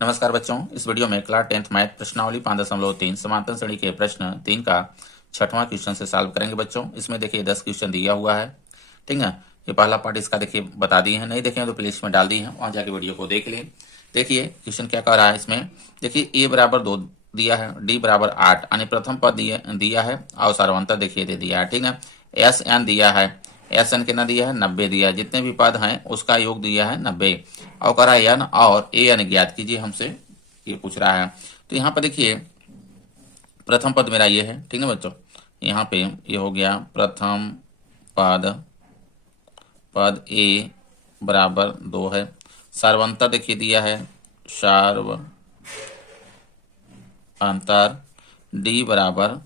नमस्कार बच्चों, इस वीडियो में क्लास 10th मैथ प्रश्नावली 5.3 समांतर श्रेणी के प्रश्न 3 का छठवां क्वेश्चन से सॉल्व करेंगे बच्चों। इसमें देखिए 10 क्वेश्चन दिया हुआ है, ठीक है। ये पहला पार्ट इसका देखिए बता दिए हैं, नहीं देखें तो प्लेलिस्ट में डाल दी है, वहां जाके वीडियो को देख लें। देखिए क्वेश्चन क्या कह रहा है इसमें। देखिए a बराबर 2 दिया है, d बराबर 8 यानी प्रथम पद दिया है और सार्वंतर देखिए दे दिया है, ठीक है। एस एन दिया है, एस एन कितना दिया है 90 दिया है, जितने भी पद हैं उसका योग दिया है 90 और कह रहा है एन और ए एन ज्ञात कीजिए हमसे, ये पूछ रहा है। तो यहाँ पर देखिए प्रथम पद मेरा ये है, ठीक है बच्चों। यहाँ पे ये हो गया प्रथम पद, पद ए बराबर 2 है। सार्वंतर देखिए दिया है सार्व अंतर डी बराबर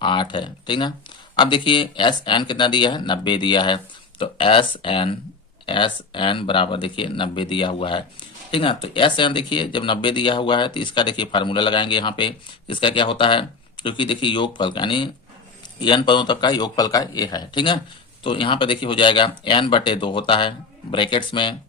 8 है, ठीक ना। अब देखिए एस एन कितना दिया है 90 दिया है, तो एस एन बराबर देखिए 90 दिया हुआ है, ठीक ना। तो एस एन देखिए जब 90 दिया हुआ है तो इसका देखिए फार्मूला लगाएंगे यहाँ पे। इसका क्या होता है, क्योंकि देखिए योगफल यानी एन पदों तक का योगफल का ये है, ठीक है। तो यहाँ पे देखिए हो जाएगा n/2 होता है ब्रैकेट्स में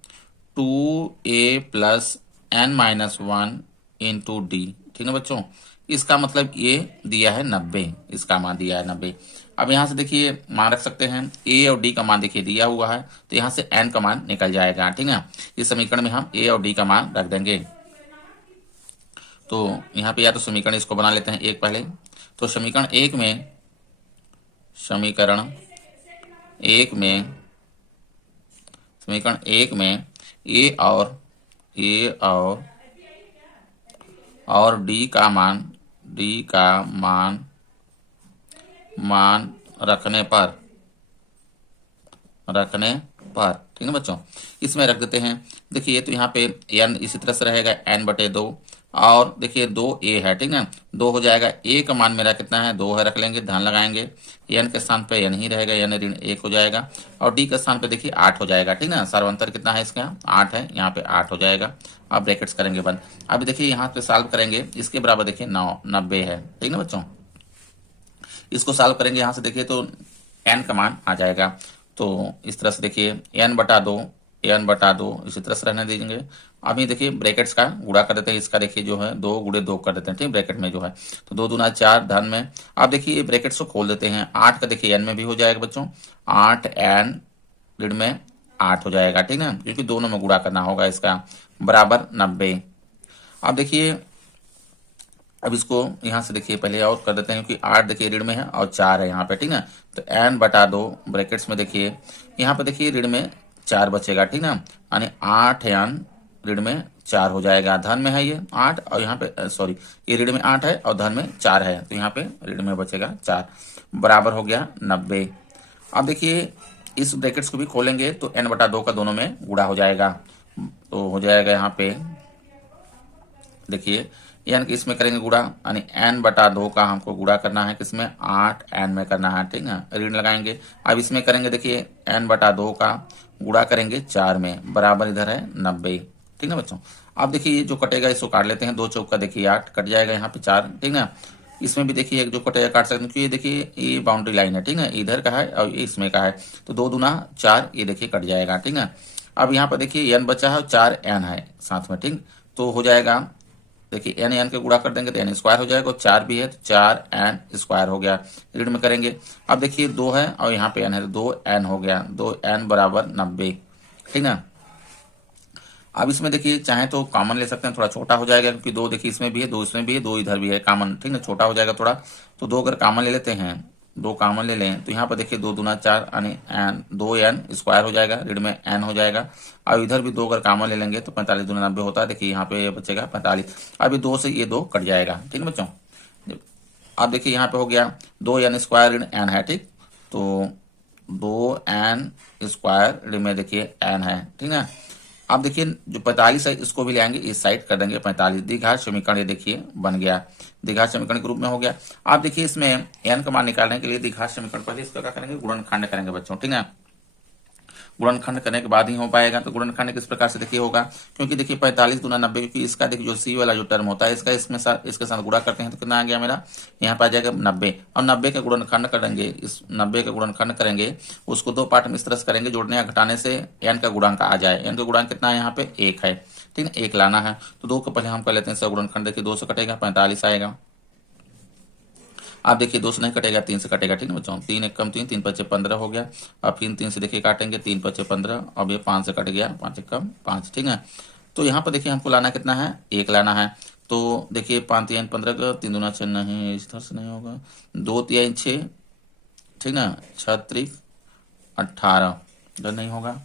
2a plus n-1 into D, ठीक है बच्चों। इसका मतलब ये दिया है 90, इसका मान दिया है 90। अब यहाँ से देखिए मान रख सकते हैं, ए और डी का मान देखिए दिया हुआ है, तो यहाँ से एन का मान निकल जाएगा, ठीक है। इस समीकरण में हम ए और डी का मान रख देंगे। तो यहाँ पे या तो समीकरण इसको बना लेते हैं एक पहले। तो समीकरण एक में ए और डी का मान रखने पर, ठीक है बच्चों। इसमें रख देते हैं। देखिए तो यहाँ पे n इसी तरह से रहेगा n/2 और देखिए 2a है, ठीक है। 2 हो जाएगा, a का मान मेरा कितना है 2 है, रख लेंगे, ध्यान लगाएंगे। n के स्थान पे n ही रहेगा, n ऋण 1 हो जाएगा और d के स्थान पे देखिए 8 हो जाएगा, ठीक है। सार्वंतर कितना है इसका 8 है, यहाँ पे 8 हो जाएगा। अब ब्रैकेट्स करेंगे बंद। अब देखिए यहाँ पे सॉल्व करेंगे, इसके बराबर देखिए 90 है, ठीक है बच्चों। इसको सॉल्व करेंगे यहाँ से देखिए तो n का मान आ जाएगा। तो इस तरह से देखिए n/2 इसी तरह से रहने दीजिए। अभी देखिए ब्रैकेट्स का गुणा कर देते हैं, इसका देखिए जो है 2 गुणे 2 कर देते हैं, ठीक, ब्रैकेट में जो है तो 2 दूना 4 धन में। अब देखिए ब्रैकेट्स को खोल देते हैं, 8 का देखिए n में भी हो जाएगा बच्चों, 8n ऋण में 8 हो जाएगा, ठीक है, क्योंकि दोनों में गुणा करना होगा इसका, बराबर 90। अब देखिए अब इसको यहाँ से देखिए पहले और कर देते हैं, क्योंकि 8 देखिए ऋण में है और 4 है यहाँ पे, ठीक है। तो n/2 ब्रैकेट्स में देखिए यहाँ पे देखिए ऋण में 4 बचेगा, ठीक है, यानी 8n ऋण में 4 हो जाएगा। धन में है ये 8 और यहाँ पे सॉरी ये ऋण में 8 है और धन में 4 है, तो यहाँ पे ऋण में बचेगा 4, बराबर हो गया 90। अब देखिए इस ब्रैकेट्स को भी खोलेंगे तो n/2 का दोनों में गुणा हो जाएगा, तो हो जाएगा यहाँ पे देखिए n इसमें करेंगे गुणा, यानी n/2 का हमको गुणा करना है, किसमें 8n में करना है, ठीक है, ऋण लगाएंगे। अब इसमें करेंगे देखिए n/2 का गुणा करेंगे 4 में, बराबर इधर है 90, ठीक है बच्चों। अब देखिए जो कटेगा इसको काट लेते हैं, 2 चौक का देखिए 8 कट जाएगा, यहाँ पे 4, ठीक है। इसमें भी देखिए एक जो कटेगा काट सकते हैं, क्योंकि ये देखिए ये बाउंड्री लाइन है, ठीक है, इधर का है और ये इसमें का है, तो 2 दूना 4 ये देखिए कट जाएगा, ठीक है। अब यहाँ पर देखिए n बचा है और 4n है साथ में, ठीक, तो हो जाएगा देखिए n के गुणा कर देंगे तो n स्क्वायर हो जाएगा, और 4 भी है तो 4n स्क्वायर हो गया, ऋण में करेंगे। अब देखिए 2 है और यहाँ पे n है तो 2n हो गया, 2n बराबर 90, ठीक है। अब इसमें देखिए चाहे तो कॉमन ले सकते हैं, थोड़ा छोटा हो जाएगा, क्योंकि 2 देखिए इसमें भी है, 2 इसमें भी है, 2 इधर भी है कॉमन, ठीक है, छोटा हो जाएगा थोड़ा। तो 2 अगर कॉमन ले लेते हैं, 2 कॉमन ले लें तो यहाँ पर देखिए 2 दूना 4 यानी 2n स्क्वायर हो जाएगा, ऋण में n हो जाएगा। अब इधर भी 2 अगर कॉमन ले लेंगे तो 45 दूना 90 होता है, देखिए यहाँ पे बचेगा 45। अभी 2 से ये 2 कट जाएगा, ठीक है बच्चों। अब देखिए यहाँ पे हो गया 2n स्क्वायर ऋण n है, ठीक, तो 2n स्क्वायर ऋण में देखिए n है, ठीक है। अब देखिए जो 45 है इसको भी ले आएंगे, इस साइड कर देंगे 45, द्विघात समीकरण ये देखिए बन गया, द्विघात समीकरण के रूप में हो गया। आप देखिए इसमें n का मान निकालने के लिए द्विघात समीकरण पहले इसका क्या करेंगे, गुणनखंड करेंगे बच्चों, ठीक है। गुणनखंड करने के बाद ही हो पाएगा। तो गुणनखंड किस प्रकार से देखिए होगा, क्योंकि देखिए 45 दूना 90, क्योंकि इसका देखिए जो सी वाला जो टर्म होता है इसका इसके साथ गुणा करते हैं तो कितना आ गया मेरा, यहाँ पे आ जाएगा 90। और 90 का गुणनखंड करेंगे, इस 90 का गुणनखंड करेंगे, उसको 2 पार्ट में इस तरह से करेंगे, जोड़ने या घटाने से n का गुणांक आ जाए। n का गुणांक कितना है यहाँ पे 1 है, ठीक है, 1 लाना है। तो 2 को पहले हम कर लेते हैं सगुणनखंड। देखिए 2 से कटेगा 45 आएगा। आप देखिए 2 से नहीं कटेगा, 3 से कटेगा। ठीक है बच्चों, 3 एक कम 3, 3 पचे 15 हो गया। अब फिर 3 से देखिए काटेंगे, 3 पचे 15। अब ये 5 से कट गया, 5 एक कम 5। ठीक है, तो यहाँ पर देखिए हमको लाना कितना है, 1 लाना है। तो देखिए 5 3 15 का 3 दूना 6, नहीं इस तरह से नहीं होगा। 2 3 6, ठीक ना, 6 3 18, इधर नहीं होगा।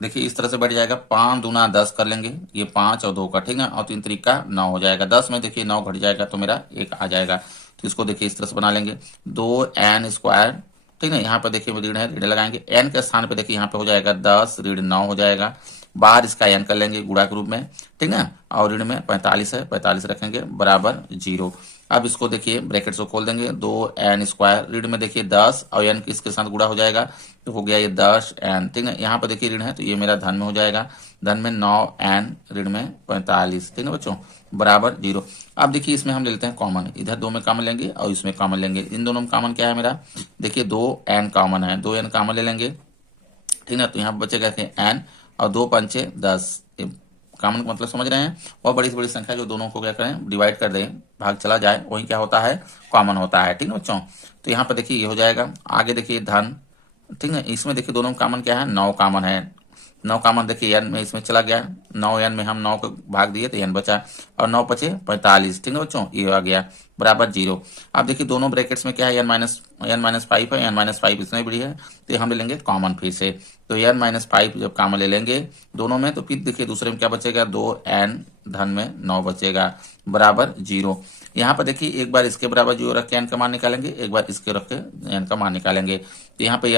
देखिए इस तरह से बढ़ जाएगा, 5 दूना 10 कर लेंगे, ये 5 और 2 का, ठीक है, और 3 3 का 9 हो जाएगा। 10 में देखिए 9 घट जाएगा तो मेरा 1 आ जाएगा। तो इसको देखिए इस तरह से बना लेंगे, 2n स्क्वायर। ठीक है, यहाँ पर देखिए ऋण है, ऋण लगाएंगे। n के स्थान पे देखिए यहाँ पे हो जाएगा 10 ऋण 9 हो जाएगा। बाहर इसका n कर लेंगे गुणा के रूप में, ठीक है, और ऋण में 45 है, 45 रखेंगे बराबर 0। अब इसको देखिए ब्रैकेट्स को खोल देंगे, 2n स्क्वायर, ऋण में देखिए 10 और n इसके साथ गुणा हो जाएगा तो हो गया ये 10n। ठीक है, यहाँ पर देखिए ऋण है तो ये मेरा धन में हो जाएगा, धन में 9n, ऋण में 45। ठीक है बच्चों, बराबर 0। अब देखिए इसमें हम ले लेते हैं कॉमन, इधर 2 में कॉमन लेंगे और इसमें कॉमन लेंगे। इन दोनों में कॉमन क्या है मेरा, देखिए 2n कॉमन है, 2n कॉमन ले लेंगे। ठीक है, तो यहाँ पर बचेगा n और 2 पंचे 10। कॉमन का मतलब समझ रहे हैं, और बड़ी से बड़ी संख्या जो दोनों को क्या करें, डिवाइड कर दें, भाग चला जाए, वही क्या होता है, कॉमन होता है। ठीक है बच्चों, तो यहाँ पर देखिए ये हो जाएगा। आगे देखिए धन, ठीक है, इसमें देखिए दोनों में कॉमन क्या है, 9 कॉमन है। 9 कॉमन देखिए n में इसमें चला गया, 9n में हम 9 को भाग दिए तो n बचा, और 9 पचे 45। ठीक है बच्चों, ये आ गया बराबर 0। अब देखिए दोनों ब्रैकेट्स में क्या है, n माइनस 5 है, n माइनस 5 इसमें भी है, तो ये हम ले लेंगे कॉमन फिर से। तो n माइनस 5 जब कॉमन ले लेंगे दोनों में, तो फिर देखिए दूसरे में क्या बचेगा, 2n, धन में 9 बचेगा बराबर 0। यहाँ पर देखिए एक बार इसके बराबर 0 रख के n का मान निकालेंगे, एक बार इसके रख के n का मान निकालेंगे। तो यहाँ पे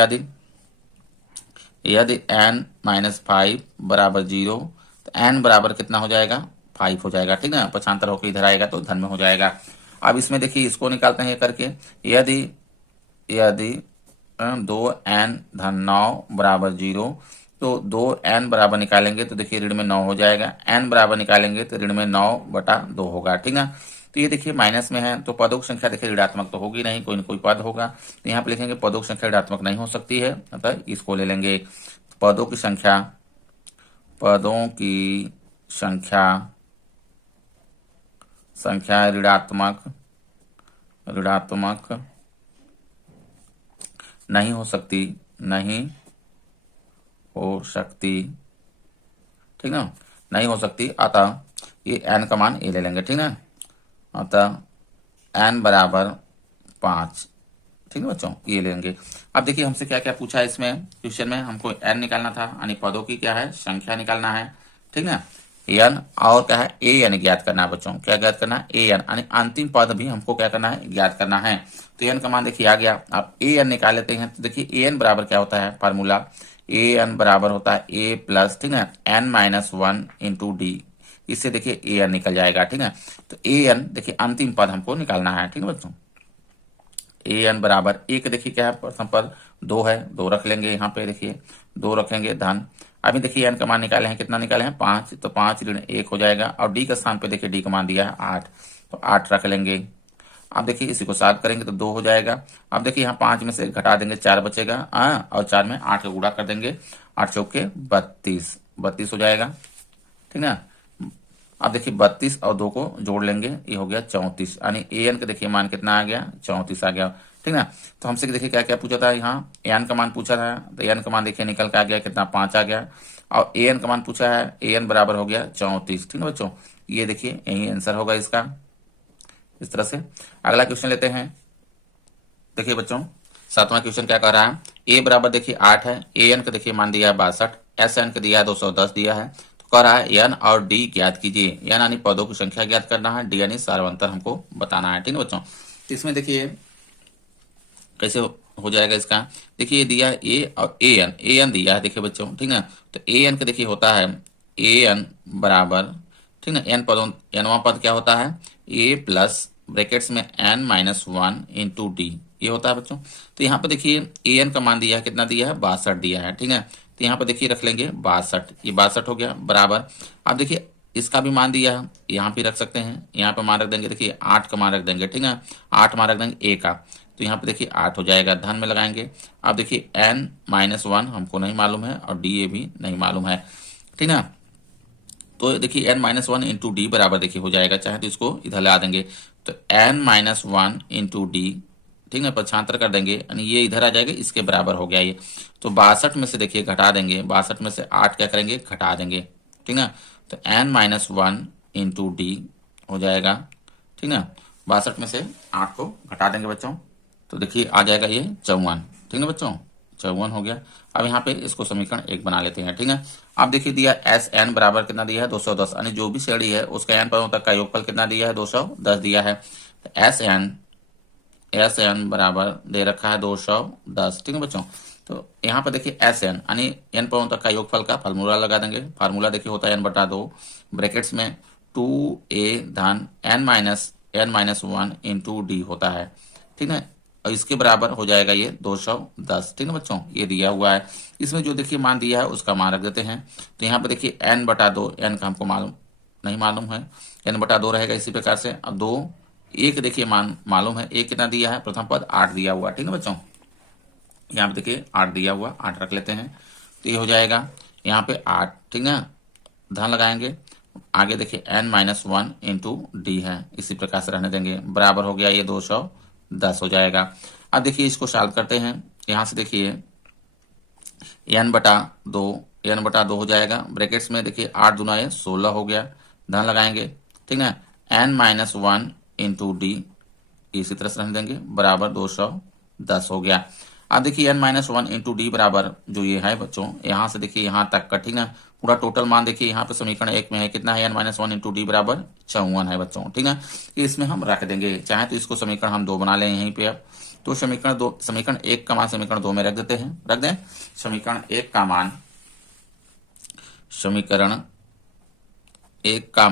यदि n माइनस 5 बराबर 0, तो n बराबर कितना हो जाएगा, 5 हो जाएगा। ठीक है, पक्षांतर होकर इधर आएगा तो धन में हो जाएगा। अब इसमें देखिए इसको निकालते हैं ये करके, यदि यदि 2n धन 9 बराबर 0, तो 2n बराबर निकालेंगे तो देखिए ऋण में 9 हो जाएगा, n बराबर निकालेंगे तो ऋण में 9/2 होगा। ठीक है, तो ये देखिए माइनस में है तो पदों की संख्या देखिए ऋणात्मक तो होगी नहीं, कोई न कोई पद होगा। तो यहाँ पे लिखेंगे पदों की संख्या ऋणात्मक नहीं हो सकती है, अतः इसको ले लेंगे। पदों की संख्या, पदों की संख्या संख्या ऋणात्मक नहीं हो सकती, नहीं हो सकती। ठीक ना, नहीं हो सकती, अतः ये n का मान ये ले लेंगे। ठीक है, अतः n बराबर 5। ठीक है बच्चों, ये लेंगे। अब देखिए हमसे क्या क्या पूछा है इसमें क्वेश्चन में, हमको n निकालना था, यानी पदों की क्या है, संख्या निकालना है। ठीक है, n और क्या है, an ज्ञात करना है बच्चों। क्या ज्ञात करना है, an, यानी अंतिम पद भी हमको क्या करना है, ज्ञात करना है। तो n का मान देखिए आ गया। आप an निकाल लेते हैं तो देखिए an बराबर क्या होता है, फार्मूला an बराबर होता है a प्लस, ठीक है, n माइनस 1 इंटू डी। इससे देखिए an निकल जाएगा। ठीक है, तो an देखिए अंतिम पद हमको निकालना है। ठीक है बच्चों, an बराबर एक, देखिए क्या है प्रथम पद 2 है, 2 रख लेंगे यहाँ पे, देखिए 2 रखेंगे धन। अभी देखिए n का मान निकाले हैं, कितना निकाले हैं, 5, तो 5 ऋण 1 हो जाएगा, और d का स्थान पे देखिए d का मान दिया है 8, तो 8 रख लेंगे। अब देखिए इसी को साथ करेंगे तो 2 हो जाएगा। अब देखिए यहाँ 5 में से घटा देंगे, 4 बचेगा, और 4 में 8 का गुणा कर देंगे, 8 चौके 32 हो जाएगा। ठीक है, अब देखिए 32 और 2 को जोड़ लेंगे, ये हो गया 34, यानी an का देखिए मान कितना आ गया, 34 आ गया। ठीक ना, तो हमसे देखिए क्या क्या पूछा था, यहाँ an का मान पूछा था, तो an का मान देखिए निकल के आ गया कितना, 5 आ गया, और an का मान पूछा है, an बराबर हो गया 34। ठीक है बच्चों, ये देखिए यही आंसर होगा इसका। इस तरह से अगला क्वेश्चन लेते हैं। देखिए बच्चों 7वां क्वेश्चन क्या कह रहा है, a बराबर देखिए 8 है, an का देखिए मान दिया है 62, sn का दिया है 210 दिया है, कह रहा है n और d ज्ञात कीजिए। n यानी पदों की संख्या ज्ञात करना है, d यानी सार्वंतर हमको बताना है। ठीक है बच्चों, इसमें देखिए कैसे हो जाएगा इसका, देखिए दिया a और an दिया है, देखिए बच्चों। ठीक है, तो an का देखिए होता है an बराबर, ठीक है, n पदों, nवां पद क्या होता है, a प्लस ब्रैकेट्स में n माइनस 1 इंटू डी, ये होता है बच्चों। तो यहाँ पे देखिए an का मान दिया है, कितना दिया है, 62 दिया है। ठीक है, तो यहाँ पे देखिए रख लेंगे 62, ये 62 हो गया बराबर। अब देखिए इसका भी मान दिया है, यहाँ पे रख सकते हैं, यहाँ पे मान रख देंगे, देखिए 8 का मान रख देंगे। ठीक है, 8 मान रख देंगे a का, तो यहाँ पे देखिए 8 हो जाएगा, धन में लगाएंगे। अब देखिए n माइनस 1 हमको नहीं मालूम है, और डी ए भी नहीं मालूम है। ठीक है, तो देखिए n-1 इंटू डी बराबर देखिए हो जाएगा, चाहे तो इसको इधर ला देंगे तो n-1 इंटू डी, ठीक है, पक्षांतर कर देंगे यानी ये इधर आ जाएगा, इसके बराबर हो गया ये। तो 62 में से देखिए घटा देंगे, 62 में से 8 क्या करेंगे, घटा देंगे, ठीक है। तो n-1 इंटू डी हो जाएगा, ठीक है। 62 में से 8 को घटा देंगे बच्चों, तो देखिए आ जाएगा ये 54, ठीक है बच्चों, 54 हो गया। अब यहाँ पे इसको समीकरण 1 बना लेते हैं, ठीक है। अब देखिए दिया एस एन बराबर कितना दिया है, 210, यानी जो भी श्रेणी है उसका एन पदों तक का योगफल कितना दिया है, 210 दिया है। एस एन बराबर दे रखा है 210, ठीक है बच्चों। तो यहाँ पर देखिए एस एन यानी एन पदों तक का योगफल का फार्मूला लगा देंगे। फार्मूला देखिए होता है n/2 ब्रैकेट्स में 2a धन n-1 इंटू डी होता है, ठीक है। और इसके बराबर हो जाएगा ये 210, ठीक है बच्चों, ये दिया हुआ है। इसमें जो देखिए मान दिया है उसका मान रख देते हैं। तो यहाँ पे देखिए n/2, n का हमको मालूम नहीं मालूम है, n/2 रहेगा इसी प्रकार से। अब 2 1 देखिए मान मालूम है, 1 कितना दिया है, प्रथम पद 8 दिया हुआ, ठीक है बच्चों। यहाँ पे देखिए 8 दिया हुआ, 8 रख लेते हैं, तो ये हो जाएगा यहाँ पे 8, ठीक है, धन लगाएंगे। आगे देखिए n-1 इंटू डी है, इसी प्रकार से रहने देंगे, बराबर हो गया ये 210 हो जाएगा। अब देखिए इसको सॉल्व करते हैं, यहाँ से देखिए n/2 हो जाएगा, ब्रैकेट्स में देखिए 8 दूना 16 हो गया, धन लगाएंगे, ठीक है। n-1 इंटू डी इसी तरह से रहने देंगे, बराबर 210 हो गया। अब देखिए n-1 इंटू डी बराबर जो ये है बच्चों, यहाँ से देखिए यहाँ तक का, ठीक है, पूरा टोटल मान देखिए यहाँ पे समीकरण 1 में है कितना है, n-1 इंटू डी बराबर 54 है बच्चों, ठीक है। इसमें हम रख देंगे, चाहे तो इसको समीकरण हम 2 बना लें यहीं पे। अब तो समीकरण 1 का मान समीकरण 2 में रख देते हैं, रख दें। समीकरण 1 का मान समीकरण 1 का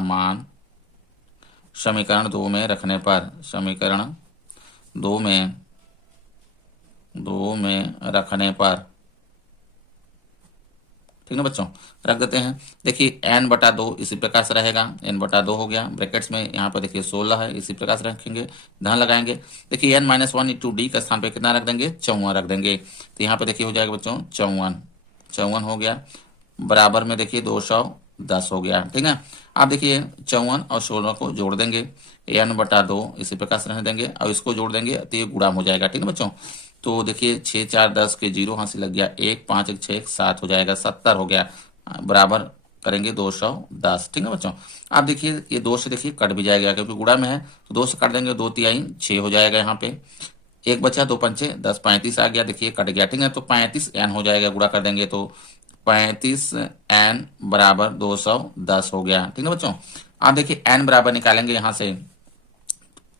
मान समीकरण 2 में रखने पर, समीकरण 2 में रखने पर, ठीक है बच्चों, रख देते हैं। देखिए n/2 इसी प्रकार से रहेगा, n/2 हो गया, ब्रैकेट्स में यहाँ पर देखिए 16 है, इसी प्रकार से रखेंगे, धन लगाएंगे। देखिए n-1 इंटू डी का स्थान पे कितना रख देंगे, 54 रख देंगे। तो यहाँ पे देखिए हो जाएगा बच्चों 54 हो गया, बराबर में देखिए 210 हो गया, ठीक है। आप देखिए 54 और 16 को जोड़ देंगे, n/2 इसी प्रकार से रहने देंगे, और इसको जोड़ देंगे तो ये गुणा हो जाएगा, ठीक है बच्चों। तो देखिए 6 4 10 के 0 हाथ से लग गया, 1 5 1 6 7 हो जाएगा, 70 हो गया, बराबर करेंगे 210, ठीक है बच्चों। आप देखिए ये 2 से देखिए कट भी जाएगा, क्योंकि गुणा में है तो 2 से काट देंगे, 2 तिहाई 6 हो जाएगा, यहाँ पे 1 बचा, 2 पंचे 10, 35 आ गया, देखिए कट गया, ठीक है। तो 35 n हो जाएगा, गुणा कर देंगे तो 35 n बराबर 210 हो गया, ठीक है बच्चों। आप देखिए n बराबर निकालेंगे यहाँ से,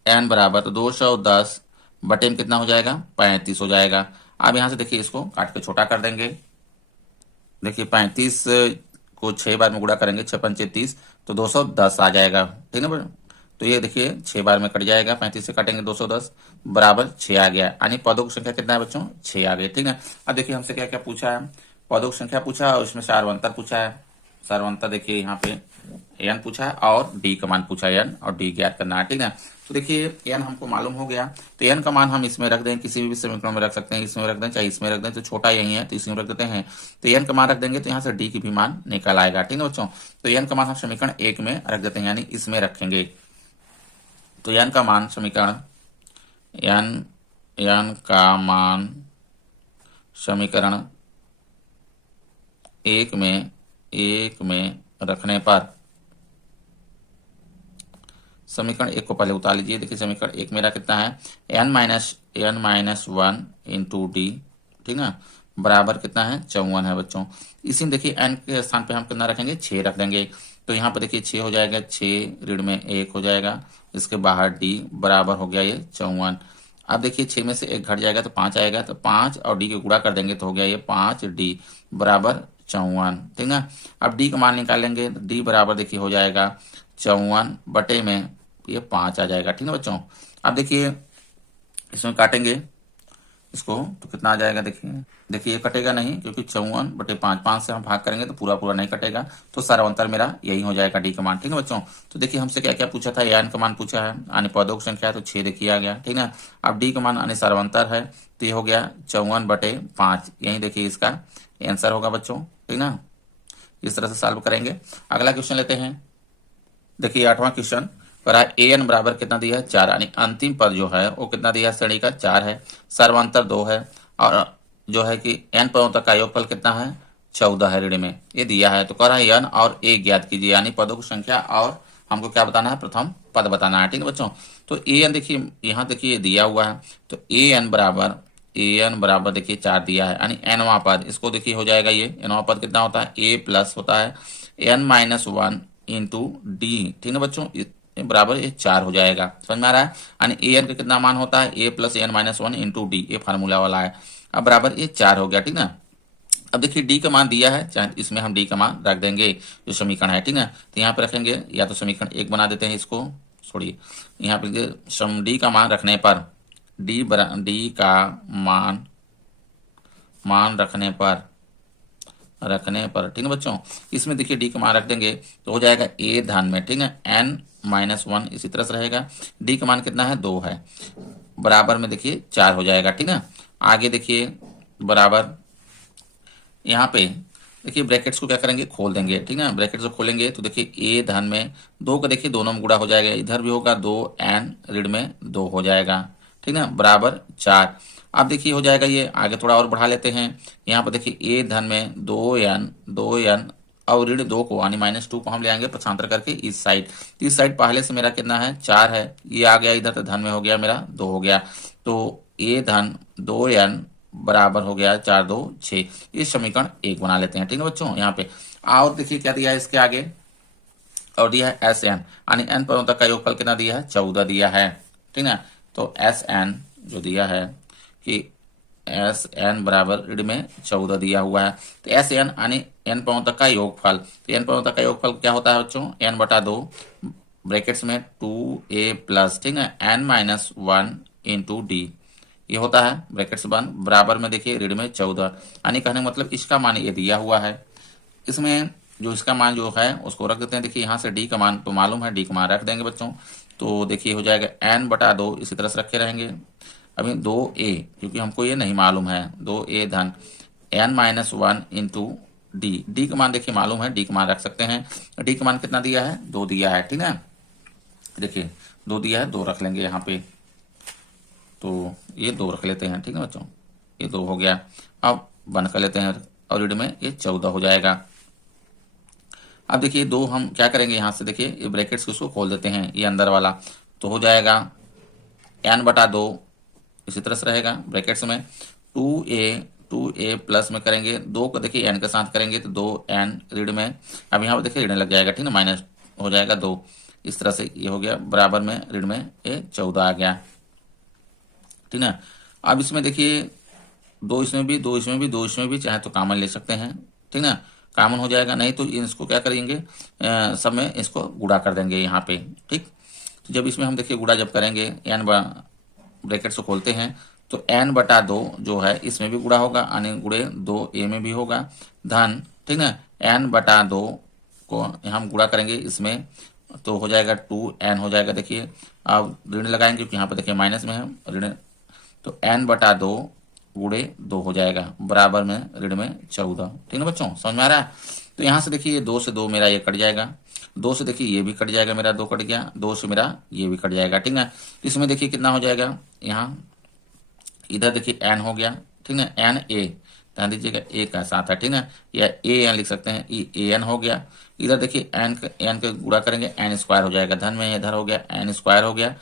n बराबर तो 210 बटे में कितना हो जाएगा, 35 हो जाएगा। अब यहाँ से देखिए इसको काट के छोटा कर देंगे, देखिए 35 को 6 बार में गुणा करेंगे, 6 पंचे 30, तो 210 आ जाएगा, ठीक है बच्चों। तो ये देखिए 6 बार में कट जाएगा, 35 से काटेंगे 210, बराबर 6 आ गया, यानी पदों की संख्या कितना है बच्चों, 6 आ गए, ठीक है। अब देखिए हमसे क्या क्या पूछा है, पदों की संख्या पूछा है और इसमें सारवंतर पूछा है। सारवंतर देखिए यहाँ पे n पूछा है और d का मान पूछा है, n और d ज्ञात करना है, ठीक है। तो देखिए n हमको मालूम हो गया, तो n का मान हम इसमें रख दें, किसी भी समीकरण में रख सकते हैं, इसमें रख दें चाहे इसमें रख दें, तो छोटा यही है तो इसमें रख देते हैं। तो n का मान रख देंगे तो यहाँ से d की भी मान निकल आएगा, ठीक है बच्चों। तो n का मान हम समीकरण 1 में रख देते हैं, यानी इसमें रखेंगे। तो n का मान समीकरण n का मान समीकरण 1 में रखने पर, समीकरण 1 को पहले उतार लीजिए। देखिए समीकरण 1 मेरा कितना है, n-1 इंटू डी, ठीक है, बराबर कितना है, 54 है बच्चों। इसी में देखिए n के स्थान पे हम कितना रखेंगे, 6 रख देंगे। तो यहाँ पे देखिए 6 हो जाएगा, 6 ऋण में 1 हो जाएगा, इसके बाहर d बराबर हो गया ये 54। अब देखिए 6 में से 1 घट जाएगा तो 5 आएगा, तो 5 और d के गुणा कर देंगे तो हो गया ये 5d बराबर 54, ठीक है। अब d का मान निकालेंगे, d बराबर देखिए हो जाएगा 54 बटे में ये 5 आ जाएगा, ठीक है बच्चों। अब देखिए इसमें काटेंगे इसको तो कितना आ जाएगा, देखिए ये कटेगा नहीं, क्योंकि 54 बटे 5, 5 से हम भाग करेंगे तो पूरा पूरा नहीं कटेगा, तो सारवंतर मेरा यही हो जाएगा डी का मान, ठीक है बच्चों। तो देखिए हमसे क्या क्या पूछा था, n का मान पूछा है, यानी पदों की संख्या है तो 6 देखिए आ गया, ठीक है। अब डी का मान यानी सारवंतर है, तो ये हो गया 54 बटे 5, यही देखिए इसका आंसर होगा बच्चों, ठीक ना। इस तरह से सॉल्व करेंगे। अगला क्वेश्चन लेते हैं। देखिए 8वां क्वेश्चन पर ए एन बराबर कितना दिया है 4, यानी अंतिम पद जो है वो कितना दिया है श्रेणी का 4 है, सर्वांतर 2 है और जो है कि एन पदों तक का योगफल कितना है 14 है ऋण में, ये दिया है। तो कह रहा है एन और ए ज्ञात कीजिए, यानी पदों की संख्या और हमको क्या बताना है प्रथम पद बताना है। ठीक है बच्चों, तो ए एन देखिए यहाँ देखिए दिया हुआ है, तो ए एन बराबर देखिए 4 दिया है, यानी एनवा पद इसको देखिए हो जाएगा, ये एनवा पद कितना होता है ए प्लस होता है n-1 इंटू डी। ठीक है बच्चों, बराबर ये 4 हो जाएगा, समझ में आ रहा है। यानी ए एन का कितना मान होता है ए प्लस n-1 इंटू डी, ये फार्मूला वाला है। अब बराबर ये 4 हो गया, ठीक ना। अब देखिए डी का मान दिया है, चाहे इसमें हम डी का मान रख देंगे जो समीकरण है, ठीक है। तो यहाँ पे रखेंगे, या तो समीकरण 1 बना देते हैं इसको, छोड़िए यहाँ पे डी का मान रखने पर डी का मान रखने पर ठीक है बच्चों, इसमें देखिए डी का मान रख देंगे तो हो जाएगा ए धन में, ठीक है, n-1 इसी तरह से रहेगा। डी का मान कितना है 2 है, बराबर में देखिए 4 हो जाएगा, ठीक है। आगे देखिए बराबर यहाँ पे देखिए ब्रैकेट्स को क्या करेंगे खोल देंगे, ठीक है। ब्रैकेट्स को खोलेंगे तो देखिए ए धन में 2 का देखिए दोनों में गुणा हो जाएगा, इधर भी होगा 2 n ऋण में 2 हो जाएगा, ठीक है, बराबर 4। अब देखिए हो जाएगा ये, आगे थोड़ा और बढ़ा लेते हैं। यहाँ पर देखिए ए धन में 2n और ऋण 2 को यानी -2 को हम ले आएंगे पक्षांतर करके इस साइड। इस साइड पहले से मेरा कितना है 4 है, ये आ गया इधर तो धन में हो गया मेरा 2 हो गया, तो ए धन 2n बराबर हो गया 4 2 6। इस समीकरण 1 बना लेते हैं, ठीक है बच्चों। यहाँ पे और देखिए क्या दिया है इसके आगे, और दिया है एस एन, यानी एन पदों तक का योगफल कितना दिया है 14 दिया है, ठीक है। तो एस एन जो दिया है कि एस एन बराबर ऋण में 14 दिया हुआ है, तो एस एन यानी एन पदों तक का योगफल, तो एन पदों तक का योगफल क्या होता है बच्चों n/2 ब्रैकेट्स में 2a प्लस, ठीक है, n-1 इंटू डी, ये होता है ब्रैकेट्स बंद, बराबर में देखिए ऋण में 14, यानी कहने का मतलब इसका मान ये दिया हुआ है। इसमें जो इसका मान जो है उसको रख देते हैं, देखिए यहाँ से डी का मान तो मालूम है, डी का मान रख देंगे बच्चों, तो देखिए हो जाएगा n/2 इसी तरह से रखे रहेंगे। अभी 2a क्योंकि हमको ये नहीं मालूम है, 2a धन n-1 इंटू डी, डी का मान देखिए मालूम है, डी का मान रख सकते हैं। डी का मान कितना दिया है 2 दिया है, ठीक है, देखिए 2 दिया है, 2 रख लेंगे यहाँ पे, तो ये 2 रख लेते हैं, ठीक है बच्चों, ये 2 हो गया। अब बंद कर लेते हैं और ऋण में ये 14 हो जाएगा। अब देखिए 2 हम क्या करेंगे यहाँ से, देखिए ये ब्रैकेट्स उसको खोल देते हैं, ये अंदर वाला, तो हो जाएगा n/2 इसी तरह से रहेगा ब्रैकेट्स में 2a प्लस में करेंगे 2 को देखिए n के साथ करेंगे तो 2n ऋण में, अब यहाँ पर देखिए ऋण लग जाएगा, ठीक है, माइनस हो जाएगा 2, इस तरह से ये हो गया, बराबर में ऋण में ये 14 आ गया, ठीक है। अब इसमें देखिए 2 इसमें भी 2 इसमें भी 2 इसमें भी चाहे तो कॉमन ले सकते हैं, ठीक ना, कॉमन हो जाएगा, नहीं तो इसको क्या करेंगे सब में इसको गुणा कर देंगे यहाँ पे, ठीक। तो जब इसमें हम देखिए गुणा जब करेंगे n ब्रैकेट्स को खोलते हैं तो n/2 जो है इसमें भी गुणा होगा, यानी गुणे 2a में भी होगा धन, ठीक ना, n/2 को हम गुणा करेंगे इसमें तो हो जाएगा 2n हो जाएगा, देखिए अब ऋण लगाएंगे क्योंकि यहाँ पे देखिए माइनस में है ऋण, तो n/2 गुणे 2 हो जाएगा, बराबर में ऋण में 14, ठीक है बच्चों, समझ में आ रहा है। तो यहाँ से देखिए 2 से 2 मेरा ये कट जाएगा, 2 से देखिए ये भी कट जाएगा, मेरा 2 कट गया, 2 से मेरा ये भी कट जाएगा, ठीक है। इसमें देखिए कितना हो जाएगा, यहाँ इधर देखिए n हो गया, ठीक है, n a ध्यान दीजिएगा a का साथ है, ठीक है, या a n लिख सकते हैं, a n हो गया, इधर देखिए n का गुणा करेंगे n² हो जाएगा, धन में इधर हो गया n² हो गया,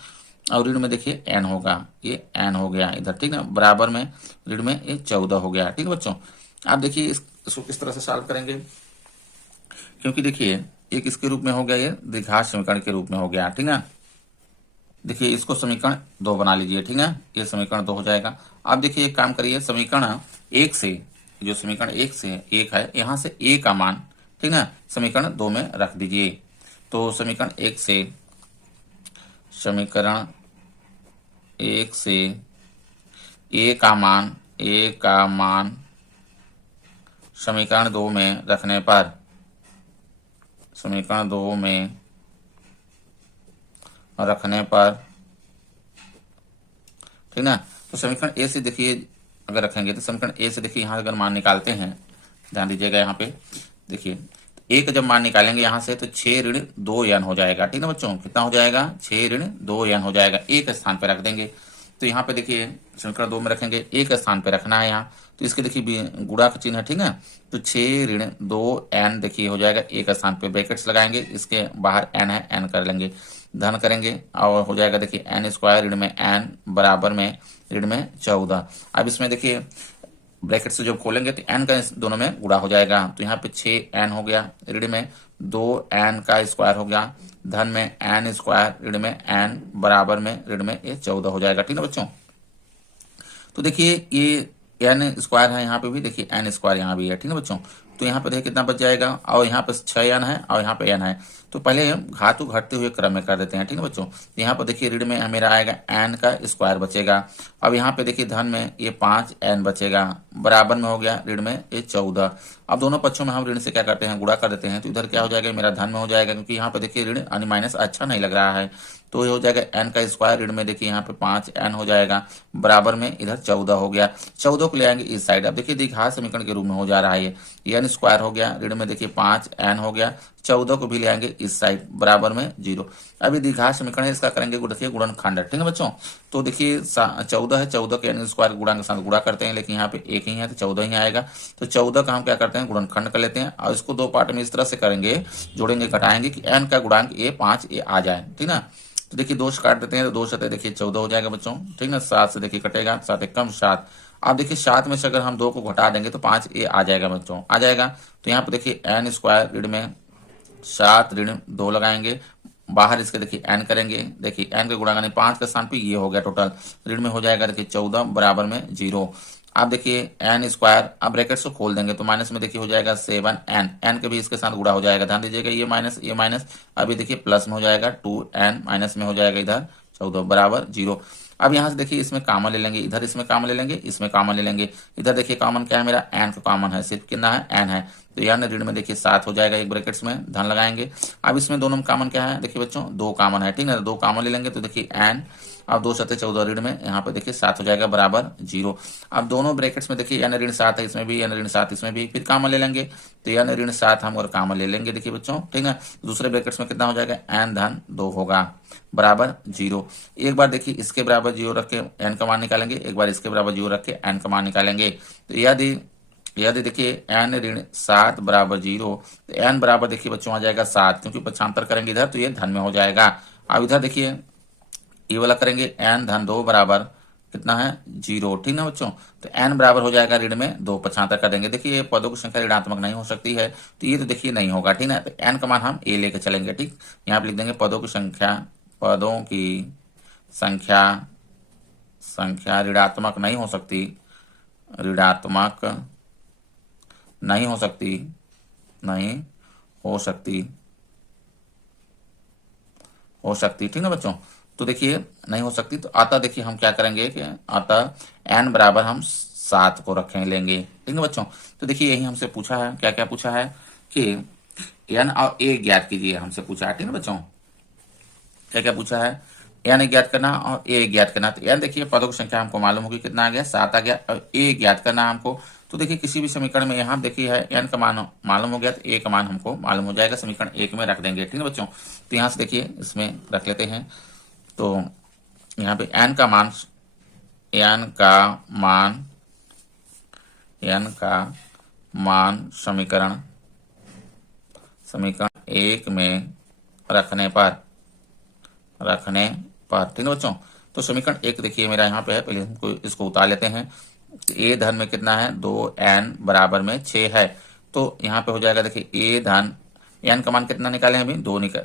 और ऋण में देखिए n होगा, ये n हो गया इधर, ठीक है, बराबर में ऋण में ये 14 हो गया, ठीक है बच्चों। आप देखिए इसको किस तरह से सॉल्व करेंगे, क्योंकि देखिए एक इसके रूप में हो गया, ये द्विघात समीकरण के रूप में हो गया, ठीक है। देखिए इसको समीकरण 2 बना लीजिए, ठीक है, ये समीकरण 2 हो जाएगा। अब देखिए एक काम करिए, समीकरण 1 से जो समीकरण 1 से 1 है यहाँ से a का मान, ठीक है, समीकरण 2 में रख दीजिए, तो समीकरण 1 से a का मान समीकरण 2 में रखने पर ठीक ना, तो समीकरण ए से देखिए अगर रखेंगे तो समीकरण ए से देखिए यहाँ अगर मान निकालते हैं, ध्यान दीजिएगा यहाँ पे देखिए एक जब मान निकालेंगे यहाँ से तो 6 ऋण 2 n हो जाएगा। ठीक है बच्चों, कितना हो जाएगा? 6 ऋण 2 n हो जाएगा। एक स्थान पे रख देंगे। तो यहाँ पे देखिए समीकरण 2 में रखेंगे, एक स्थान पे रखना है यहाँ, तो इसके देखिए गुणा का चिन्ह है। ठीक है, तो 6 ऋण 2 n देखिए हो जाएगा एक स्थान पे, ब्रैकेट्स लगाएंगे, इसके बाहर n है, n कर लेंगे, धन करेंगे और हो जाएगा देखिए n स्क्वायर ऋण में n बराबर में ऋण में 14। अब इसमें देखिए ब्रैकेट से जब खोलेंगे तो n का इस दोनों में गुणा हो जाएगा, तो यहाँ पे 6n हो गया, ऋण में 2n का स्क्वायर हो गया, धन में n स्क्वायर ऋण में n बराबर में ऋण में ये 14 हो जाएगा। ठीक है बच्चों, तो देखिए ये n स्क्वायर है, यहाँ पे भी देखिए n स्क्वायर यहाँ भी है। ठीक है बच्चों, तो यहाँ पे देखिए कितना बच जाएगा, और यहाँ पे 6n है और यहाँ पे n है, तो पहले हम घातु घटते हुए क्रम में कर देते हैं। ठीक है बच्चों, यहाँ पर देखिए ऋण में मेरा आएगा n का स्क्वायर बचेगा, अब यहाँ पे देखिए धन में ये 5n बचेगा, बराबर में हो गया ऋण में ये 14। अब दोनों पक्षों में हम ऋण से क्या करते हैं, गुणा कर देते हैं, तो इधर क्या हो जाएगा, मेरा धन में हो जाएगा, क्योंकि यहाँ पे देखिए ऋण यानी माइनस अच्छा नहीं लग रहा है, तो ये हो जाएगा n का स्क्वायर ऋण में देखिए यहाँ पे 5n हो जाएगा, बराबर में इधर 14 हो गया। 14 को ले आएंगे इस साइड, अब देखिए द्विघात समीकरण के रूप में हो जा रहा है ये n स्क्वायर हो गया, ऋण में देखिए 5n हो गया, 14 को भी ले आएंगे इस साइड, बराबर में 0। अभी द्विघात समीकरण है, इसका करेंगे देखिए गुणनखंड। ठीक है बच्चों, तो देखिए 14 है, 14 के n स्क्वायर गुणा के साथ गुणा करते हैं, लेकिन यहाँ पे एक ही है तो 14 ही आएगा, तो 14 का हम क्या करते हैं, गुणनखंड कर लेते हैं, और इसको दो पार्ट में इस तरह से करेंगे, जोड़ेंगे घटाएंगे कि n का गुणांक ये 5 ये आ जाए। ठीक ना, तो देखिए 2 से काट देते हैं, तो 2 से देखिए 14 हो जाएगा बच्चों। ठीक ना, 7 से देखिए कटेगा, 7 एक कम 7। अब देखिए 7 में से अगर हम 2 को घटा देंगे तो 5 ये आ जाएगा बच्चों, आ जाएगा। तो यहाँ पे देखिए n स्क्वायर ऋण में 7 ऋण 2 लगाएंगे, बाहर इसके देखिए n करेंगे, देखिए n के गुणा यानी 5 के स्थान पे ये हो गया टोटल, ऋण में हो जाएगा देखिए 14 बराबर में 0। अब देखिए n स्क्वायर, अब ब्रैकेट्स को खोल देंगे तो माइनस में देखिए हो जाएगा 7n, n के भी इसके साथ गुणा हो जाएगा, ध्यान दीजिएगा ये माइनस, अभी देखिए प्लस में हो जाएगा 2n, माइनस में हो जाएगा इधर 14 बराबर 0। अब यहाँ से देखिए इसमें कॉमन ले लेंगे, इधर इसमें कॉमन ले लेंगे, इसमें कॉमन ले लेंगे, इधर देखिए कॉमन क्या है मेरा, n का कॉमन है, सिर्फ कितना है, n है, तो यहाँ ऋण में देखिए 7 हो जाएगा, एक ब्रैकेट्स में धन लगाएंगे। अब इसमें दोनों में कॉमन क्या है, देखिए बच्चों 2 कॉमन है। ठीक है, 2 कॉमन ले लेंगे तो देखिए n, अब 2 7 14 ऋण में यहाँ पे देखिए 7 हो जाएगा बराबर 0। अब दोनों ब्रैकेट्स में देखिए n ऋण 7 है, इसमें भी n ऋण 7, इसमें भी, फिर कॉमन ले लेंगे, तो n ऋण 7 हम और कॉमन ले लेंगे देखिए बच्चों। ठीक है, दूसरे ब्रैकेट्स में कितना हो जाएगा, n धन 2 होगा बराबर 0। एक बार देखिए इसके बराबर 0 रख के n का मान निकालेंगे, एक बार इसके बराबर 0 रख के n का मान निकालेंगे, तो यदि देखिए n ऋण 7 बराबर 0, तो n बराबर देखिए बच्चों आ जाएगा 7, क्योंकि पक्षांतर करेंगे इधर तो ये धन में हो जाएगा। अब इधर देखिए ये वाला करेंगे n धन 2 बराबर कितना है 0। ठीक ना बच्चों, तो n बराबर हो जाएगा ऋण में 2, पक्षांतर कर देंगे, देखिए ये पदों की संख्या ऋणात्मक नहीं हो सकती है, तो ये तो देखिए नहीं होगा। ठीक ना, तो n का मान हम a लेके चलेंगे। ठीक, यहाँ पे लिख देंगे पदों की संख्या ऋणात्मक नहीं हो सकती, ऋणात्मक नहीं हो सकती, ठीक ना बच्चों, तो देखिए नहीं हो सकती, तो अतः देखिए हम क्या करेंगे कि अतः n बराबर हम 7 को रखें लेंगे। ठीक है बच्चों, तो देखिए यही हमसे पूछा है, क्या क्या पूछा है कि n और a ज्ञात कीजिए, हमसे पूछा है। ठीक है बच्चों, क्या क्या पूछा है, n ज्ञात करना और a ज्ञात करना। तो n देखिए पदों की संख्या हमको मालूम होगी, कितना आ गया 7 आ गया, और a ज्ञात करना हमको, तो देखिए किसी भी समीकरण में यहाँ देखिए है n का मान मालूम हो गया, तो a का मान हमको मालूम हो जाएगा, समीकरण 1 में रख देंगे। ठीक है बच्चों, तो यहाँ से देखिए इसमें रख लेते हैं, तो यहाँ पे n का मान समीकरण 1 में रखने पर, ठीक है बच्चों, तो समीकरण 1 देखिए मेरा यहाँ पे है, पहले हमको इसको उतार लेते हैं। a धन में कितना है 2n बराबर में 6 है, तो यहाँ पे हो जाएगा देखिए a धन n का मान कितना निकाले अभी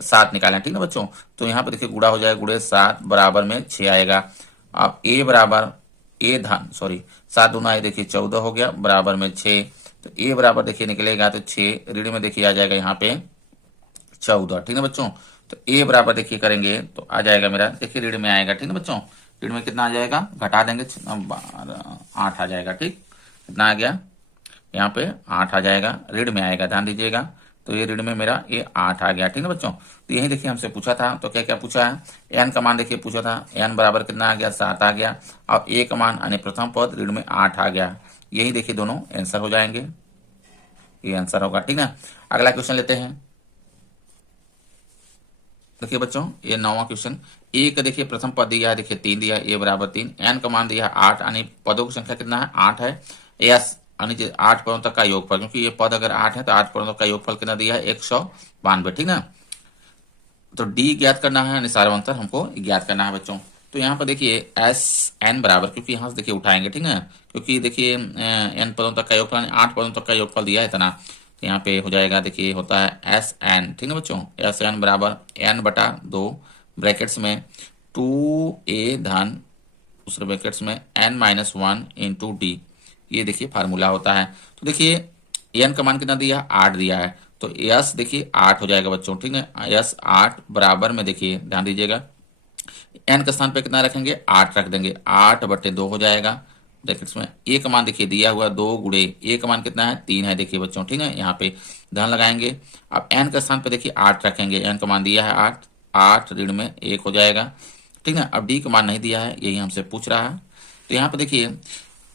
7 निकाले। ठीक है बच्चों, तो यहाँ पे देखिए गुणा हो जाएगा, गुणे 7 बराबर में 6 आएगा। अब a धन 7 दूना है देखिए 14 हो गया बराबर में 6, तो a बराबर देखिए निकलेगा तो 6 ऋण में देखिए आ जाएगा यहाँ पे 14। ठीक है बच्चों, तो a बराबर देखिए करेंगे तो आ जाएगा मेरा देखिए ऋण में आएगा। ठीक है बच्चों, ऋण में कितना आ जाएगा, घटा देंगे 8 आ जाएगा। ठीक, कितना आ गया यहाँ पे 8 आ जाएगा, ऋण में आएगा, ध्यान दीजिएगा, तो ये ऋण में मेरा ये 8 आ गया। ठीक है बच्चों, तो यही देखिए हमसे पूछा था, तो क्या क्या पूछा है, n का मान देखिए पूछा था, n बराबर कितना आ गया 7 आ गया, और a का मान यानी प्रथम पद ऋण में 8 आ गया, यही देखिए दोनों आंसर हो जाएंगे, ये आंसर होगा। ठीक है, अगला क्वेश्चन लेते हैं। देखिए बच्चों, ये 9वां क्वेश्चन। ए का देखिए प्रथम पद दिया है, देखिए 3 दिया है, ए बराबर 3। एन का मान दिया है 8, यानी पदों की संख्या कितना है 8 है। एस यानी 8 पदों तक का योगफल, क्योंकि ये पद अगर 8 है तो 8 पदों तक का योगफल कितना दिया है 192। ठीक ना, तो डी ज्ञात करना है, यानी सार्वंतर हमको ज्ञात करना है बच्चों। तो यहाँ पर देखिए एस एन बराबर, क्योंकि यहाँ से देखिए उठाएंगे, ठीक है, क्योंकि देखिए एन पदों तक का योगफल 8 पदों तक का योगफल दिया है इतना, तो यहाँ पे हो जाएगा देखिए होता है एस एन। ठीक है बच्चों, एस एन बराबर एन बटा 2 ब्रैकेट्स में 2a धन दूसरे ब्रैकेट्स में n-1 इंटू डी, ये देखिए फार्मूला होता है। तो देखिए एन का मान कितना दिया 8 दिया है, तो यस देखिए 8 हो जाएगा बच्चों। ठीक है, यस 8 बराबर में देखिए ध्यान दीजिएगा एन के स्थान पे कितना रखेंगे 8 रख देंगे, 8/2 हो जाएगा ब्रैकेट्स में। ए का मान देखिए दिया हुआ 2 गुणे ए का मान कितना है 3 है देखिए बच्चों। ठीक है, यहाँ पे धन लगाएंगे। अब एन के स्थान पे देखिए 8 रखेंगे, एन का मान दिया है 8, 8 ऋण में 1 हो जाएगा। ठीक है, अब डी का मान नहीं दिया है, यही हमसे पूछ रहा है। तो यहाँ पे देखिए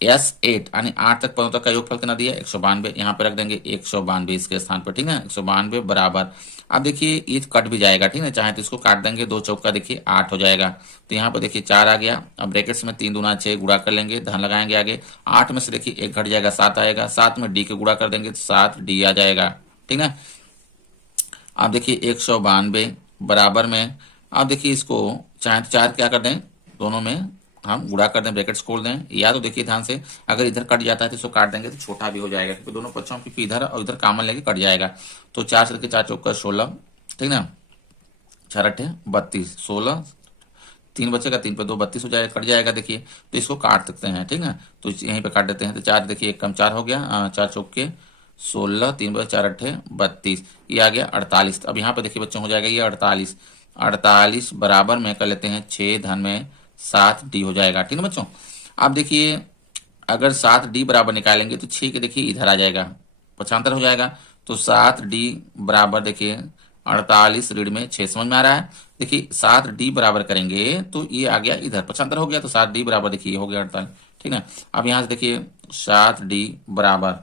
S8 यानी 8 तक पदों तक का योगफल कितना दिया 192, यहाँ पे रख देंगे 192 इसके स्थान पर। ठीक है, 192 बराबर, अब देखिए ये कट भी जाएगा, ठीक है, चाहे तो इसको काट देंगे, 2 चौका देखिए 8 हो जाएगा। तो यहाँ पर देखिए 4 आ गया। अब ब्रैकेट्स में 3 दूना 6 गुणा कर लेंगे, धन लगाएंगे आगे। 8 में से देखिए 1 घट जाएगा, 7 आएगा। 7 में डी के गुणा कर देंगे तो 7D आ जाएगा। ठीक है, अब देखिए 192 बराबर में, अब देखिए इसको चाहे तो 4 क्या कर दें, दोनों में हम गुणा कर दें, ब्रैकेट्स खोल दें, या तो देखिए ध्यान से अगर इधर कट जाता है तो इसको काट देंगे तो छोटा भी हो जाएगा, क्योंकि दोनों पक्षों क्योंकि इधर और इधर कॉमन लेके कट जाएगा। तो 4 से 4 चौका 16, ठीक ना, 4 8 32, 16 3 बचेगा, 3 पे 2 32 हो जाएगा, कट जाएगा देखिए। तो इसको काट सकते हैं, ठीक है, तो यहीं पे काट देते हैं। तो 4 देखिए 1 कम 4 हो गया, 4 चौके 16, 3 बचे 4 8 32, ये आ गया 48। अब यहाँ पे देखिए बच्चों हो जाएगा ये 48, 48 बराबर में कर लेते हैं 6 धन में 7D हो जाएगा। ठीक है बच्चों, अब देखिए अगर 7D बराबर निकालेंगे तो 6 के देखिए इधर आ जाएगा, पक्षांतर हो जाएगा। तो 7D बराबर देखिए 48 ऋण में 6, समझ में आ रहा है। देखिए 7D बराबर करेंगे तो ये आ गया इधर, पक्षांतर हो गया, तो 7D बराबर देखिए हो गया 48। ठीक है, अब यहाँ से देखिए 7D बराबर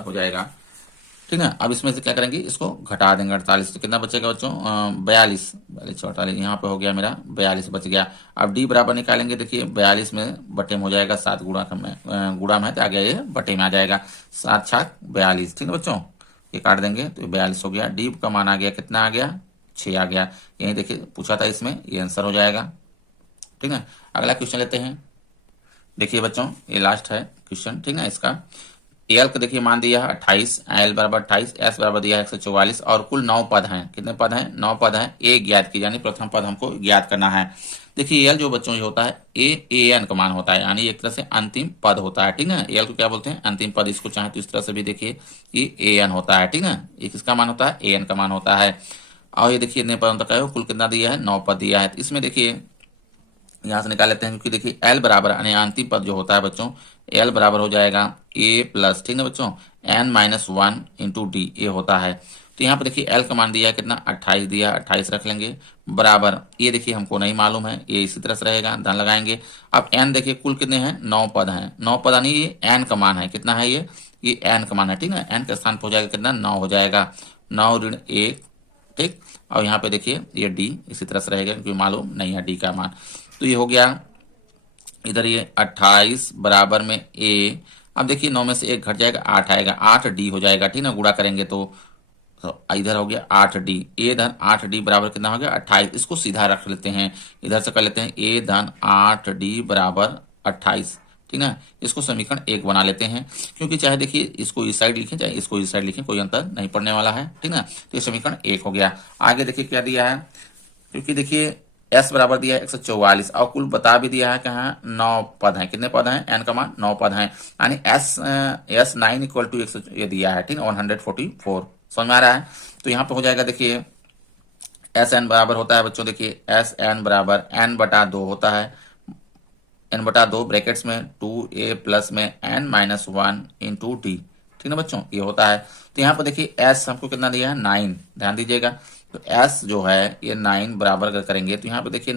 हो जाएगा। ठीक है, अब इसमें से क्या करेंगे, इसको घटा देंगे 48, तो कितना बचेगा बच्चों 42, 48 यहाँ पे हो गया मेरा 42 बच गया। अब डी बराबर निकालेंगे, देखिए 42 में बटे में हो जाएगा 7 गुणा में, गुणा में तो आ गया ये बटे में आ जाएगा, 7 छाक 42। ठीक है बच्चों, ये काट देंगे तो 42 हो गया। डी का मान आ गया कितना आ गया 6 आ गया, यही देखिए पूछा था इसमें, ये आंसर हो जाएगा। ठीक है, अगला क्वेश्चन लेते हैं। देखिए बच्चों ये लास्ट है क्वेश्चन, ठीक है, इसका एल का देखिए मान दिया है 28, एल बराबर 28, एस बराबर दिया है 144 और कुल 9 पद हैं। कितने पद हैं 9 पद हैं। ए ज्ञात की, यानी प्रथम पद हमको ज्ञात करना है। देखिए एल जो बच्चों ये होता है ए एन का मान होता है, यानी एक तरह से अंतिम पद होता है। ठीक है, एल को क्या बोलते हैं अंतिम पद, इसको चाहे तो इस तरह से भी देखिए ये ए एन होता है। ठीक है, ये किसका मान होता है ए एन का मान होता है। और ये देखिए इतने पदों तक है, कुल कितना दिया है 9 पद दिया है। इसमें देखिए यहां से निकाल लेते हैं, क्योंकि देखिए एल बराबर यानी अंतिम पद जो होता है बच्चों, एल बराबर हो जाएगा ए प्लस, ठीक है बच्चों, n-1 इंटू डी, ए होता है। तो यहाँ पे देखिए एल का मान दिया है कितना 28 दिया, 28 रख लेंगे बराबर, ये देखिए हमको नहीं मालूम है, ये इसी तरह से रहेगा, धन लगाएंगे। अब एन देखिए कुल कितने हैं 9 पद हैं, 9 पद यानी ये एन का मान है, कितना है ये एन का मान है। ठीक है, एन के स्थान पर हो जाएगा कितना 9 हो जाएगा, 9 ऋण 1। ठीक, और यहाँ पे देखिए ये डी इसी तरह से रहेगा, क्योंकि मालूम नहीं है डी का मान। तो ये हो गया इधर ये 28 बराबर में ए, अब देखिए 9 में से 1 घट जाएगा 8 आएगा, 8D हो जाएगा। ठीक ना, गुणा करेंगे तो इधर हो गया 8D, ए धन 8D बराबर कितना हो गया 28। इसको सीधा रख लेते हैं, इधर से कर लेते हैं ए धन 8D बराबर 28। ठीक है, इसको समीकरण 1 बना लेते हैं, क्योंकि चाहे देखिए इसको इस साइड लिखें चाहे इसको इस साइड लिखें, कोई अंतर नहीं पड़ने वाला है। ठीक है, तो ये समीकरण 1 हो गया। आगे देखिए क्या दिया है, क्योंकि देखिए एस बराबर दिया है 144 और कुल बता भी दिया है कि हाँ 9 पद हैं। कितने पद हैं एन का मान 9 पद हैं, यानी एस 9 इक्वल टू ये दिया है, ठीक है 144, समझ में आ रहा है। तो यहाँ पे हो जाएगा देखिए एस एन बराबर होता है बच्चों, देखिए एस एन बराबर n/2 होता है, n/2 ब्रैकेट्स में 2a प्लस में n-1 इंटू डी। ठीक है बच्चों, ये होता है। तो यहाँ पर देखिए एस हमको कितना दिया है 9, ध्यान दीजिएगा। तो s जो है ये 9 बराबर अगर करेंगे तो यहाँ पे देखिए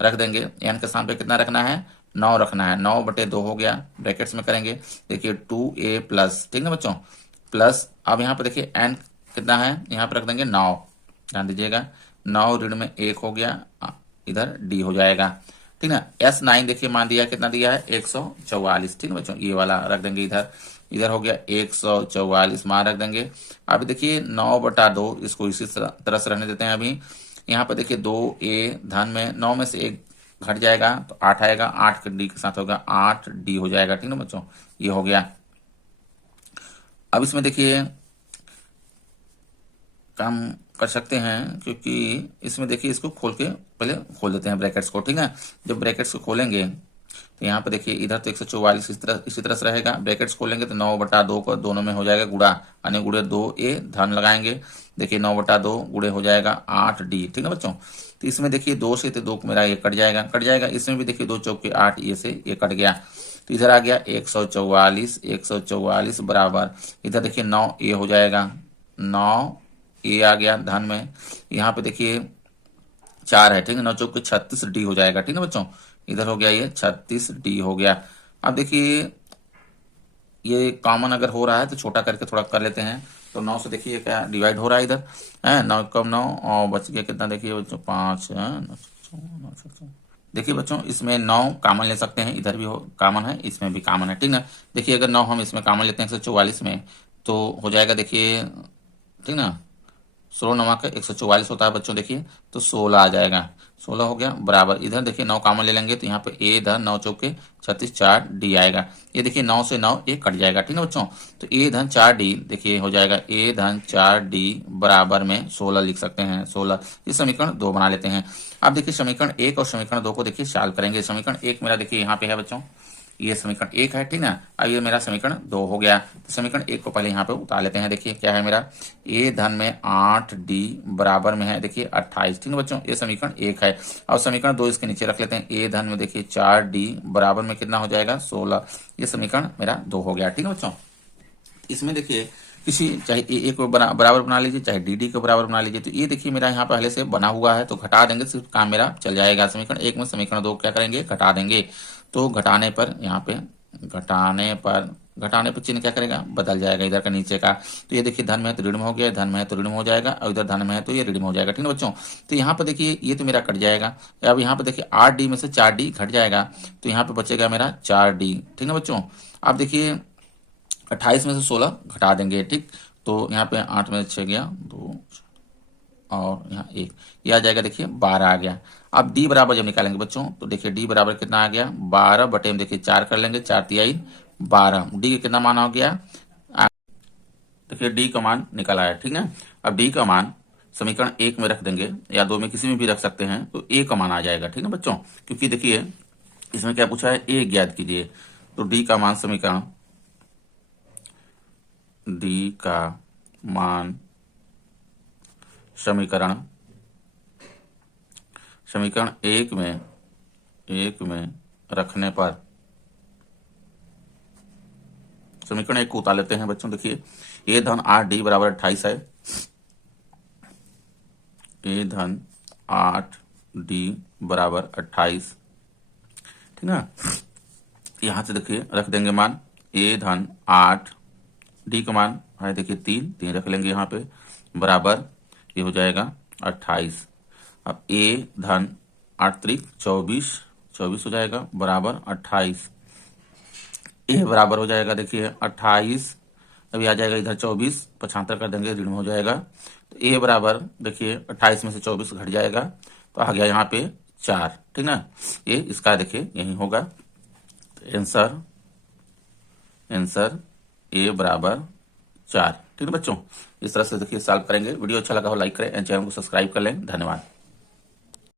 रख देंगे, n के स्थान पे कितना रखना है 9 रखना है, 9/2 हो गया, ब्रैकेट्स में करेंगे देखिए 2a प्लस, ठीक है बच्चों, प्लस अब यहाँ पे देखिए n कितना है, यहाँ पे रख देंगे 9, ध्यान दीजिएगा 9 ऋण में 1 हो गया, इधर d हो जाएगा, ठीक ना। S9 देखिए मान दिया कितना दिया है 144, ठीक है बच्चों, ये वाला रख देंगे इधर, इधर हो गया 144 मान रख देंगे। अभी देखिए 9/2 इसको इसी तरह से रहने देते हैं। अभी यहाँ पे देखिए 2a धन में 9 में से 1 घट जाएगा तो 8 आएगा, 8 डी के साथ होगा 8d हो जाएगा, ठीक ना बच्चों, ये हो गया। अब इसमें देखिए काम कर सकते हैं, क्योंकि इसमें देखिए इसको खोल के पहले खोल देते हैं ब्रैकेट्स को, ठीक है। जब ब्रैकेट्स को खोलेंगे तो यहाँ पे देखिए इधर तो 144 इसी तरह से रहेगा, ब्रैकेट्स खोलेंगे तो 9/2 को दोनों में हो जाएगा गुणा, यानी गुणे 2a धन लगाएंगे, देखिए 9/2 गुणे हो जाएगा 8d, ठीक है बच्चों। तो इसमें देखिए 2 से तो 2 मेरा ये कट जाएगा, इसमें भी देखिए 2 चौके 8, ये से ये कट गया, तो इधर आ गया 144 बराबर, इधर देखिए 9a हो जाएगा, 9a आ गया धन में, यहाँ पे देखिए 4 है, ठीक है, 9 चौके 36d हो जाएगा, ठीक है बच्चों, इधर हो गया ये 36d हो गया। अब देखिए ये कॉमन अगर हो रहा है तो छोटा करके थोड़ा कर लेते हैं, तो 9 से देखिए क्या डिवाइड हो रहा है, इधर है 9 कम 9 और बच गया कितना देखिए बच्चों 5 है, देखिए बच्चों इसमें 9 कॉमन ले सकते हैं, इधर भी कॉमन है, इसमें भी कॉमन है, ठीक ना। देखिए अगर 9 हम इसमें कॉमन लेते हैं 144 में तो हो जाएगा देखिए, ठीक ना, 16 9 का 144 होता है बच्चों, देखिए तो 16 आ जाएगा, 16 हो गया बराबर, इधर देखिए 9 कॉमन ले लेंगे तो यहाँ पे a धन 9 चौके 36 4d आएगा, ये देखिए 9 से 9 ये कट जाएगा, ठीक है बच्चों, तो a धन 4d देखिए हो जाएगा a धन 4d बराबर में 16 लिख सकते हैं, 16, ये समीकरण 2 बना लेते हैं। अब देखिए समीकरण 1 और समीकरण 2 को देखिए सॉल्व करेंगे। समीकरण 1 मेरा देखिए यहाँ पे है बच्चों, ये समीकरण 1 है, ठीक ना। अब ये मेरा समीकरण 2 हो गया, तो समीकरण 1 को पहले यहाँ पे उतार लेते हैं, देखिए क्या है मेरा a धन में 8d बराबर में है देखिए 28, ठीक है बच्चों, ये समीकरण 1 है। और समीकरण 2 इसके नीचे रख लेते हैं, a धन में देखिए 4d बराबर में कितना हो जाएगा 16, ये समीकरण मेरा 2 हो गया, ठीक है बच्चों। इसमें देखिए किसी चाहे ए को बराबर बना लीजिए, चाहे डी को बराबर बना लीजिए, तो ये देखिए मेरा यहाँ पहले से बना हुआ है, तो घटा देंगे सिर्फ काम मेरा चल जाएगा। समीकरण 1 में समीकरण 2 क्या करेंगे, घटा देंगे, तो घटाने पर यहाँ पे घटाने पर चिन्ह क्या करेगा, बदल जाएगा इधर का नीचे का, तो ये देखिए धन में है तो ऋण में हो गया, धन में है तो ऋण में हो जाएगा, और इधर धन में है तो ये ऋण में हो जाएगा, ठीक है बच्चों। तो यहाँ पर देखिए ये तो मेरा कट जाएगा, अब यहाँ पे देखिए 8d में से 4d घट जाएगा, तो यहाँ पे बचेगा मेरा 4d, ठीक है बच्चों। अब देखिए 28 में से 16 घटा देंगे, ठीक, तो यहाँ पे 8 में 6 गया 2 और यहाँ 1, ये आ जाएगा देखिए 12 आ गया। अब d बराबर जब निकालेंगे बच्चों तो देखिए d बराबर कितना आ गया 12 बटे में देखिए 4 कर लेंगे, 4 तिहाई 12, d का कितना मान हो गया, देखिए d का मान निकल आया, ठीक ना। अब d का मान समीकरण 1 में रख देंगे या 2 में किसी में भी रख सकते हैं, तो a का मान आ जाएगा, ठीक है बच्चों, क्योंकि देखिए इसमें क्या पूछा है a ज्ञात कीजिए, तो d का मान समीकरण d का मान समीकरण 1 में रखने पर समीकरण 1 को उतार लेते हैं बच्चों, देखिए a धन 8d बराबर 28 है, a धन 8d बराबर 28, ठीक है। यहां से देखिए रख देंगे मान a धन 8, d का मान है देखिए 3 रख लेंगे यहाँ पे बराबर, ये हो जाएगा 28। अब a धन 8 त्रिक 24 हो जाएगा बराबर 28, a बराबर हो जाएगा देखिए 28, अभी आ जाएगा इधर 24 75 कर देंगे ऋण में हो जाएगा, तो a बराबर देखिए 28 में से 24 घट जाएगा तो आ गया यहाँ पे 4, ठीक ना, ये इसका देखिए यही होगा, तो आंसर a बराबर 4, ठीक है बच्चों। इस तरह से देखिए सॉल्व करेंगे। वीडियो अच्छा लगा हो लाइक करें एंड चैनल को सब्सक्राइब कर लें, धन्यवाद।